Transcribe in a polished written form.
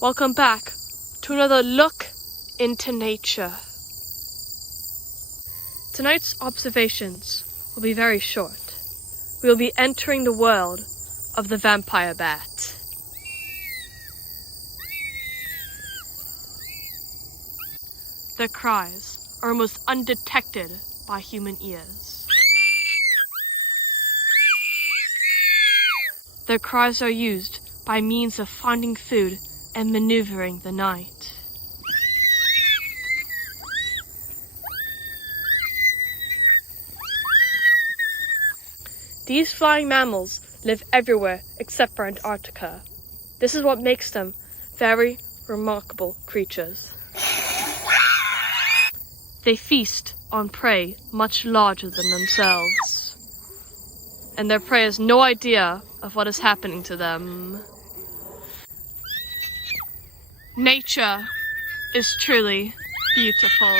Welcome back to another look into nature. Tonight's observations will be very short. We will be entering the world of the vampire bat. Their cries are almost undetected by human ears. Their cries are used by means of finding food and maneuvering the night. These flying mammals live everywhere except for Antarctica. This is what makes them very remarkable creatures. They feast on prey much larger than themselves, and their prey has no idea of what is happening to them. Nature is truly beautiful.